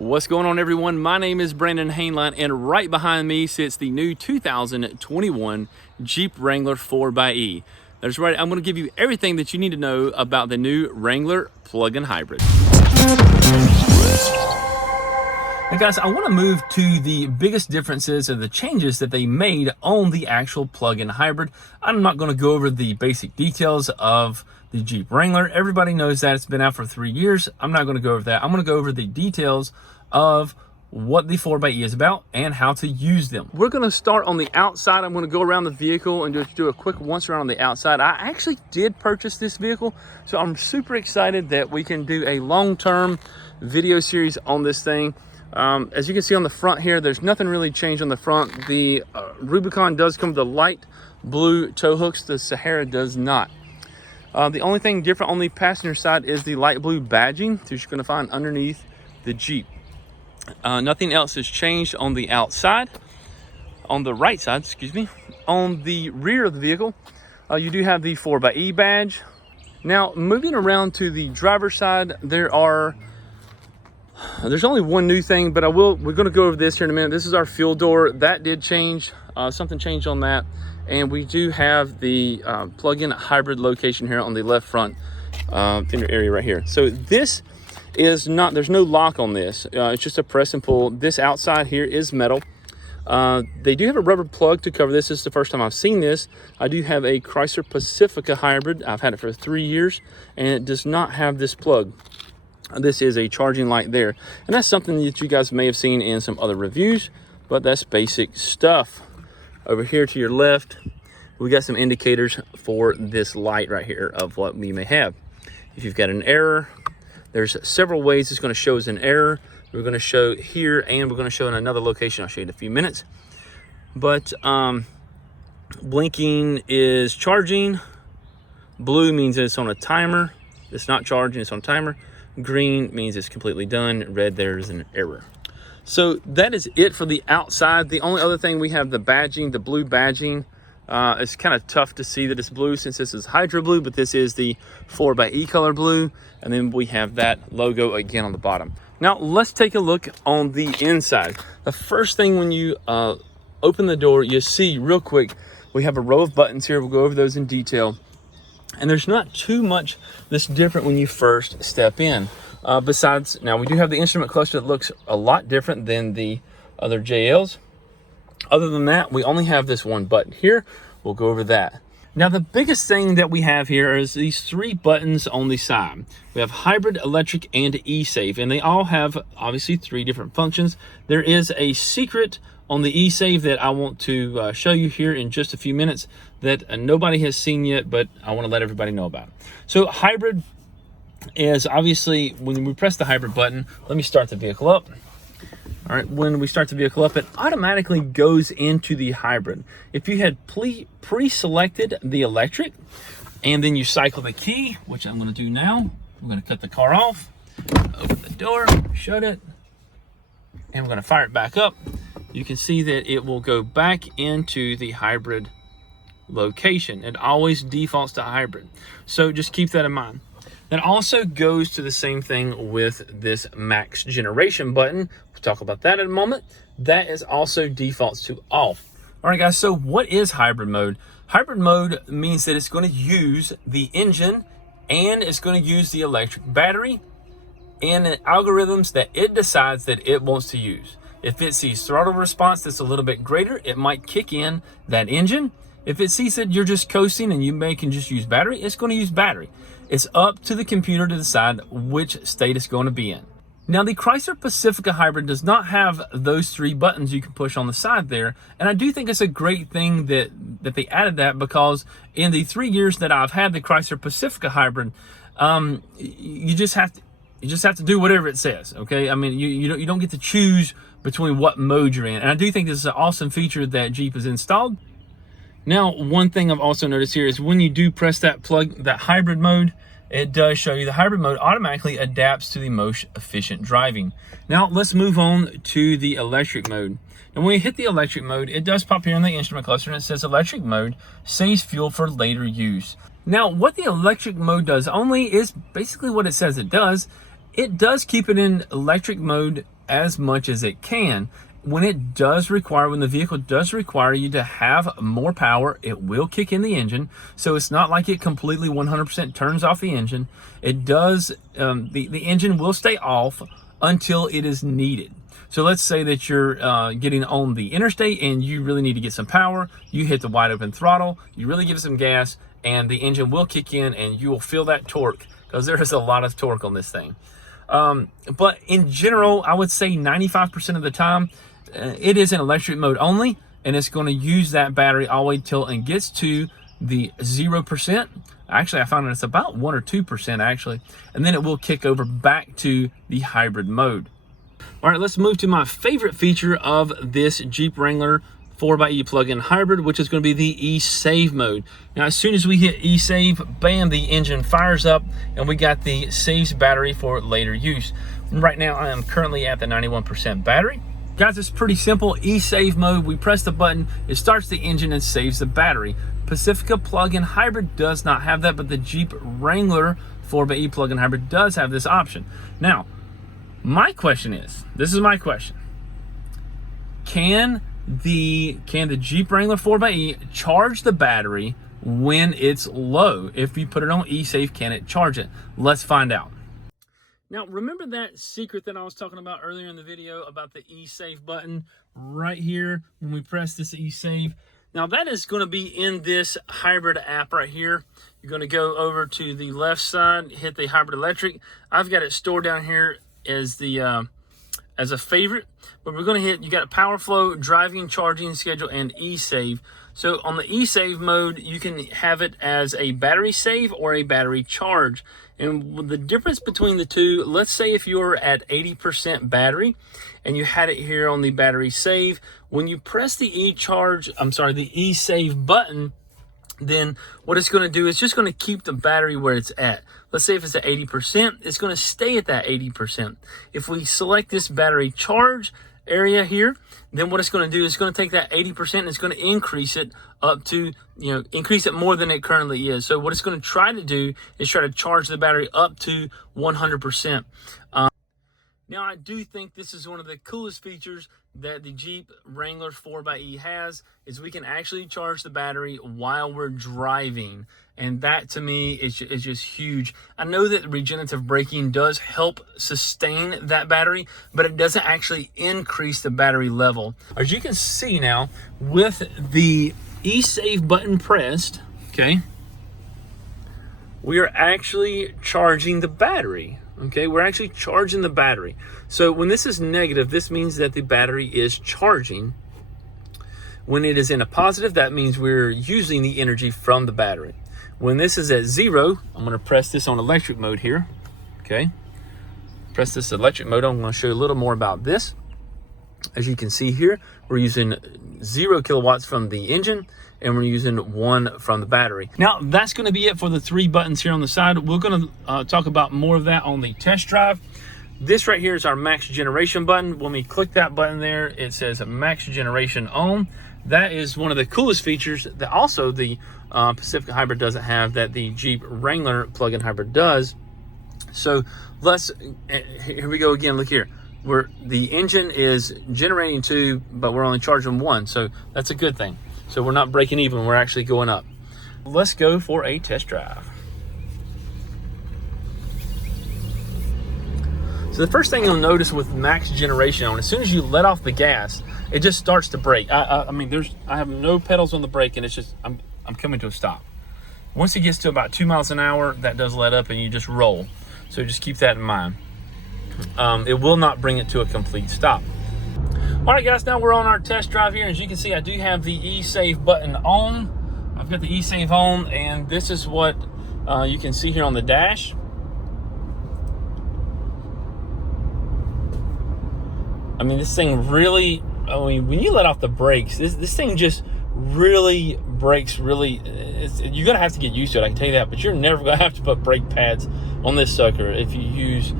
What's going on, everyone? My name is Brandon Hainline, and right behind me sits the new 2021 Jeep Wrangler 4xe. That's right, I'm going to give you everything that you need to know about the new Wrangler plug-in hybrid. Now guys, I want to move to the biggest differences and the changes that they made on the actual plug-in hybrid. I'm not going to go over the basic details of the Jeep Wrangler. Everybody knows that. It's been out for 3 years. I'm not going to go over that. I'm going to go over the details of what the 4xe is about and how to use them. We're going to start on the outside. I'm going to go around the vehicle and just do a quick once around on the outside. I actually did purchase this vehicle, so I'm super excited that we can do a long-term video series on this thing. As you can see on the front here, there's nothing really changed on the front. The Rubicon does come with the light blue tow hooks. The Sahara does not. The only thing different on the passenger side is the light blue badging that you're going to find underneath the Jeep. Nothing else has changed on the outside. On the right side, excuse me, on the rear of the vehicle, you do have the 4xe badge. Now, moving around to the driver's side, there's only one new thing, but we're going to go over this here in a minute. This is our fuel door. That did change. Something changed on that. And we do have the plug-in hybrid location here on the left front fender area right here. So this is not, there's no lock on this. It's just a press and pull. This outside here is metal. They do have a rubber plug to cover this. This is the first time I've seen this. I do have a Chrysler Pacifica hybrid. I've had it for 3 years, and it does not have this plug. This is a charging light there. And that's something that you guys may have seen in some other reviews, but that's basic stuff. Over here to your left, we got some indicators for this light right here of what we may have. If you've got an error, there's several ways it's going to show as an error. We're going to show here, and we're going to show in another location. I'll show you in a few minutes. But blinking is charging. Blue means it's on a timer. It's not charging, it's on a timer. Green means it's completely done. Red, there's an error. So that is it for the outside. The only other thing, we have the badging, the blue badging. It's kind of tough to see that it's blue since this is Hydro Blue, but this is the 4xe color blue. And then we have that logo again on the bottom. Now let's take a look on the inside. The first thing when you open the door, you see real quick, we have a row of buttons here. We'll go over those in detail. And there's not too much that's different when you first step in. Besides, now we do have the instrument cluster that looks a lot different than the other JLs. Other than that, we only have this one button here. We'll go over that. Now, the biggest thing that we have here is these 3 buttons on the side. We have hybrid, electric, and e-save, and they all have obviously 3 different functions. There is a secret on the e-save that I want to show you here in just a few minutes that nobody has seen yet, but I want to let everybody know about. So hybrid is obviously when we press the hybrid button. Let me start the vehicle up. All right, when we start the vehicle up, it automatically goes into the hybrid. If you had pre-selected the electric and then you cycle the key, which I'm going to do now, I'm going to cut the car off, open the door, shut it, and we're going to fire it back up. You can see that it will go back into the hybrid location. It always defaults to hybrid. So just keep that in mind. That also goes to the same thing with this max generation button. We'll talk about that in a moment. That is also defaults to off. All right, guys, so what is hybrid mode? Hybrid mode means that it's going to use the engine and it's going to use the electric battery and the algorithms that it decides that it wants to use. If it sees throttle response that's a little bit greater, it might kick in that engine. If it sees that you're just coasting and you can just use battery, it's going to use battery. It's up to the computer to decide which state it's going to be in. Now, the Chrysler Pacifica hybrid does not have those 3 buttons you can push on the side there. And I do think it's a great thing that they added that, because in the 3 years that I've had the Chrysler Pacifica hybrid, you just have to do whatever it says. Okay, I mean, you don't get to choose between what mode you're in. And I do think this is an awesome feature that Jeep has installed. Now, one thing I've also noticed here is when you do press that hybrid mode, it does show you the hybrid mode automatically adapts to the most efficient driving. Now, let's move on to the electric mode. And when you hit the electric mode, it does pop here in the instrument cluster and it says electric mode saves fuel for later use. Now, what the electric mode does only is basically what it says it does. It does keep it in electric mode as much as it can. When the vehicle does require you to have more power, it will kick in the engine. So it's not like it completely 100% turns off the engine. It does, the engine will stay off until it is needed. So let's say that you're getting on the interstate and you really need to get some power. You hit the wide open throttle, you really give it some gas, and the engine will kick in and you will feel that torque, because there is a lot of torque on this thing. But in general, I would say 95% of the time, it is in electric mode only, and it's going to use that battery all the way till it gets to the 0%. Actually, I found it's about 1 or 2% actually, and then it will kick over back to the hybrid mode. All right, let's move to my favorite feature of this Jeep Wrangler 4xe plug-in hybrid, which is going to be the e-save mode. Now, as soon as we hit e-save, bam, the engine fires up, and we got the saves battery for later use. Right now, I am currently at the 91% battery. Guys, it's pretty simple. E-save mode, we press the button, it starts the engine and saves the battery. Pacifica plug-in hybrid does not have that, but the Jeep Wrangler 4xe plug-in hybrid does have this option. Now, my question is, this is my question. Can the Jeep Wrangler 4xe charge the battery when it's low? If you put it on e-save, can it charge it? Let's find out. Now, remember that secret that I was talking about earlier in the video about the e-save button right here when we press this e-save? Now, that is going to be in this hybrid app right here. You're going to go over to the left side, hit the hybrid electric. I've got it stored down here as the as a favorite, but we're going to hit, you got power flow, driving, charging schedule, and e-save. So on the e-save mode, you can have it as a battery save or a battery charge. And the difference between the two, let's say if you're at 80% battery and you had it here on the battery save, when you press the e-save button, then what it's going to do is just going to keep the battery where it's at. Let's say if it's at 80%, it's going to stay at that 80%. If we select this battery charge area here, then what it's going to do is it's going to take that 80% and it's going to increase it up to, increase it more than it currently is. So what it's going to try to do is try to charge the battery up to 100%. Now, I do think this is one of the coolest features that the Jeep Wrangler 4xe has, is we can actually charge the battery while we're driving. And that, to me, is just huge. I know that regenerative braking does help sustain that battery, but it doesn't actually increase the battery level. As you can see now, with the e-save button pressed, okay, we are actually charging the battery. Okay, we're actually charging the battery. So when this is negative, this means that the battery is charging. When it is in a positive, that means we're using the energy from the battery. When this is at 0, I'm going to press this on electric mode here. Okay, press this electric mode. I'm going to show you a little more about this. As you can see here, we're using 0 kilowatts from the engine, and we're using 1 from the battery. Now, that's going to be it for the 3 buttons here on the side. We're going to talk about more of that on the test drive. This right here is our max generation button. When we click that button there, it says max generation on. That is one of the coolest features that also the Pacifica Hybrid doesn't have, that the Jeep Wrangler plug-in hybrid does. So here we go again. Look here. The engine is generating 2, but we're only charging 1. So that's a good thing. So we're not breaking even, we're actually going up. Let's go for a test drive. So the first thing you'll notice with max generation on, as soon as you let off the gas, it just starts to brake. I mean, I have no pedals on the brake, and it's just, I'm coming to a stop. Once it gets to about 2 miles an hour, that does let up and you just roll. So just keep that in mind. It will not bring it to a complete stop. All right, guys, now we're on our test drive here. As you can see, I do have the e-save button on. I've got the e-save on, and this is what you can see here on the dash. I mean, this thing really, when you let off the brakes, this thing just really brakes really. You're going to have to get used to it, I can tell you that, but you're never going to have to put brake pads on this sucker if you use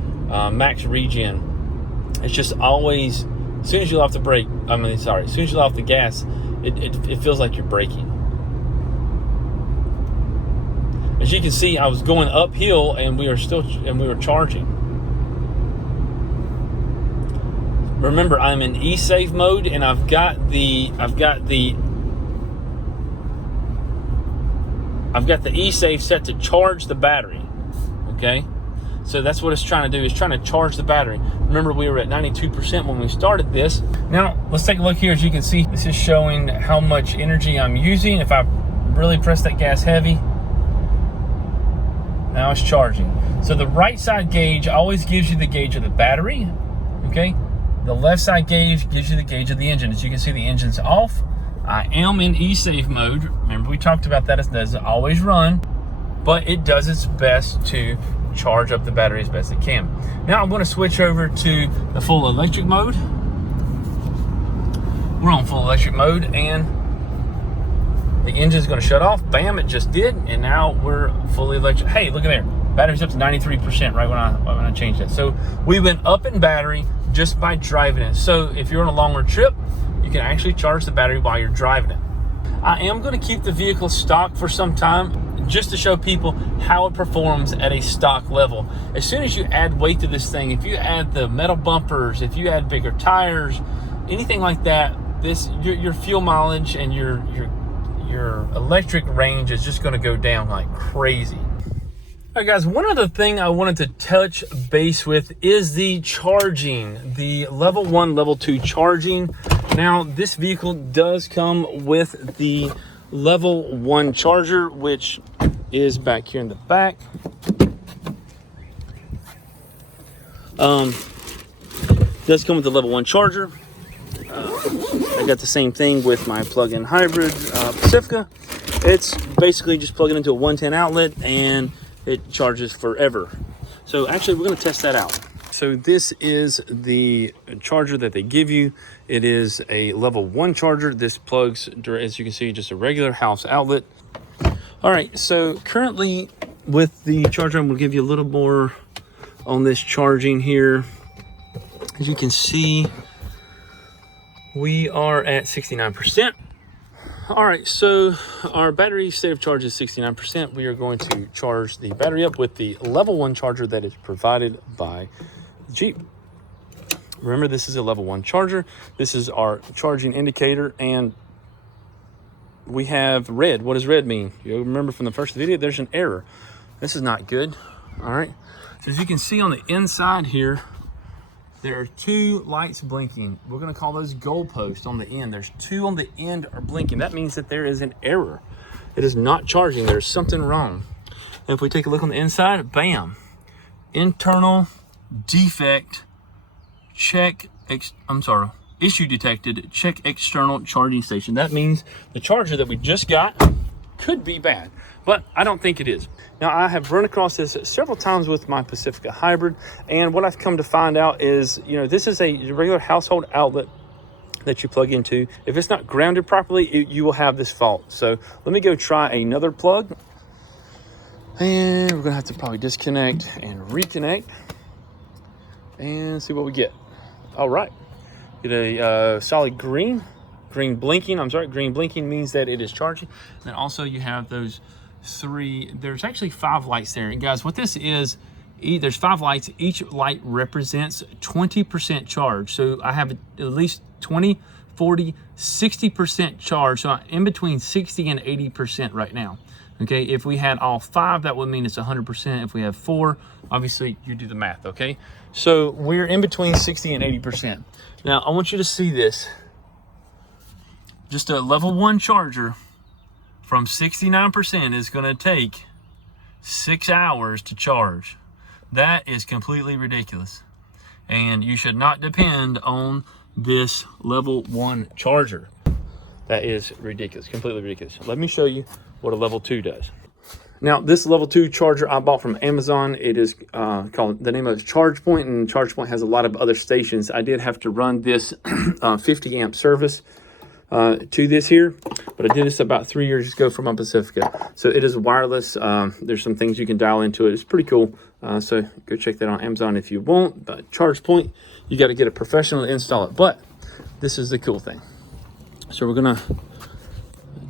max regen. It's just always, as soon as you let off the brake, as soon as you let off the gas, it feels like you're braking. As you can see, I was going uphill and we were charging. remember, I'm in e-safe mode, and I've got the e-safe set to charge the battery. Okay, so that's what it's trying to do. It's trying to charge the battery. Remember, we were at 92% when we started this. Now let's take a look here. As you can see, this is showing how much energy I'm using. If I really press that gas heavy, now it's charging. So the right side gauge always gives you the gauge of the battery. Okay, the left side gauge gives you the gauge of the engine. As you can see, the engine's off. I am in e-safe mode. Remember, we talked about that. It doesn't always run, but it does its best to charge up the battery as best it can. Now I'm going to switch over to the full electric mode. We're on full electric mode, and the engine's going to shut off. Bam, it just did, and now we're fully electric. Hey, look at there. Battery's up to 93% right when I changed that. So we went up in battery just by driving it. So if you're on a longer trip, you can actually charge the battery while you're driving it. I am going to keep the vehicle stock for some time just to show people how it performs at a stock level. As soon as you add weight to this thing, if you add the metal bumpers, if you add bigger tires, anything like that, your fuel mileage and your electric range is just going to go down like crazy. All right, guys, one other thing I wanted to touch base with is the charging, the level 1, level 2 charging. Now, this vehicle does come with the level 1 charger, which is back here in the back. Does come with the level 1 charger. I got the same thing with my plug-in hybrid Pacifica. It's basically just plugging into a 110 outlet and it charges forever. So actually, we're going to test that out. So this is the charger that they give you. It is a level 1 charger. This plugs, as you can see, just a regular house outlet. All right, so currently with the charger, I'm going to give you a little more on this charging here. As you can see, we are at 69%. All right, so our battery state of charge is 69%. We are going to charge the battery up with the level 1 charger that is provided by Jeep. Remember, this is a level 1 charger. This is our charging indicator, and we have red. What does red mean? You remember from the first video, there's an error. This is not good. All right, so as you can see on the inside here, there are 2 lights blinking. We're going to call those goalposts on the end. There's 2 on the end are blinking. That means that there is an error. It is not charging. There's something wrong. And if we take a look on the inside, bam, internal defect, issue detected, check external charging station. That means the charger that we just got could be bad, but I don't think it is. Now, I have run across this several times with my Pacifica Hybrid, and what I've come to find out is, this is a regular household outlet that you plug into. If it's not grounded properly, you will have this fault. So let me go try another plug, and we're gonna have to probably disconnect and reconnect and see what we get. All right, get a solid green blinking. Green blinking means that it is charging. And then also you have those 3, there's actually 5 lights there. And guys, what this is, there's 5 lights. Each light represents 20% charge. So I have at least 20, 40, 60% charge. So I'm in between 60 and 80% right now. Okay, if we had all 5, that would mean it's 100%. If we have 4, obviously you do the math, okay? So we're in between 60 and 80%. Now I want you to see this. Just a level 1 charger from 69% is going to take 6 hours to charge. That is completely ridiculous. And you should not depend on this level 1 charger. That is ridiculous, completely ridiculous. Let me show you what a level 2 does. Now, this level 2 charger I bought from Amazon. It is called, the name of it is ChargePoint, and ChargePoint has a lot of other stations. I did have to run this 50 amp service to this here, but I did this about 3 years ago for my Pacifica. So it is wireless. There's some things you can dial into it. It's pretty cool. So go check that on Amazon if you want. But ChargePoint, you got to get a professional to install it. But this is the cool thing. So we're gonna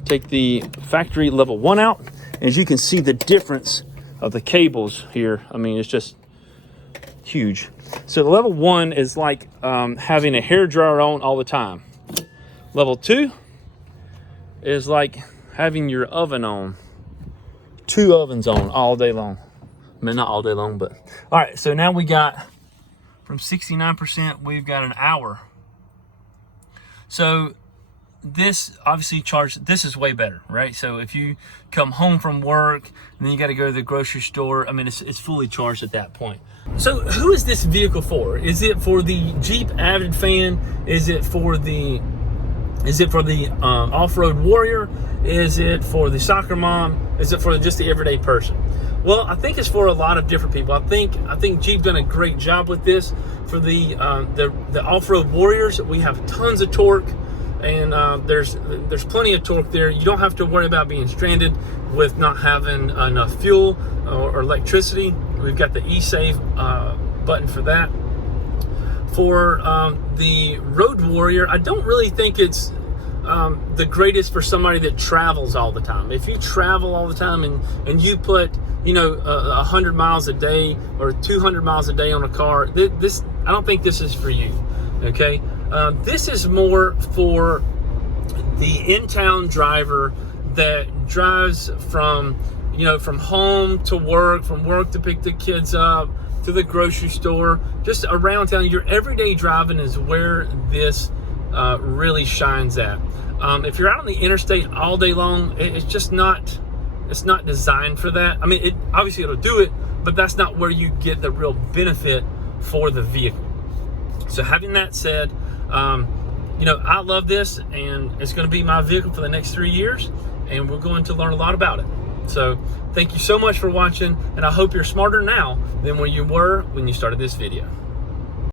take the factory level 1 out. As you can see, the difference of the cables here. I mean, it's just huge. So the level 1 is like having a hair dryer on all the time. Level 2 is like having your oven on. 2 ovens on all day long. I mean, not all day long, but. All right, so now we got, from 69%, we've got an hour. So this obviously this is way better, right? So if you come home from work and then you got to go to the grocery store, I mean, it's fully charged at that point. So who is this vehicle for? Is it for the Jeep avid fan? Is it for the off-road warrior? Is it for the soccer mom? Is it for just the everyday person? Well, I think it's for a lot of different people. I think Jeep done a great job with this. For the off-road warriors, we have tons of torque, and there's plenty of torque there. You don't have to worry about being stranded with not having enough fuel or electricity. We've got the e-save button for that. For the road warrior, I don't really think it's the greatest for somebody that travels all the time. If you travel all the time and you put 100 miles a day or 200 miles a day on a car, this I don't think this is for you. Okay, this is more for the in-town driver that drives from home to work, from work to pick the kids up, to the grocery store, just around town. Your everyday driving is where this really shines at. If you're out on the interstate all day long, it's not designed for that. I mean, obviously it'll do it, but that's not where you get the real benefit for the vehicle. So having that said, I love this, and it's going to be my vehicle for the next 3 years, and we're going to learn a lot about it. So thank you so much for watching, and I hope you're smarter now than when you were when you started this video.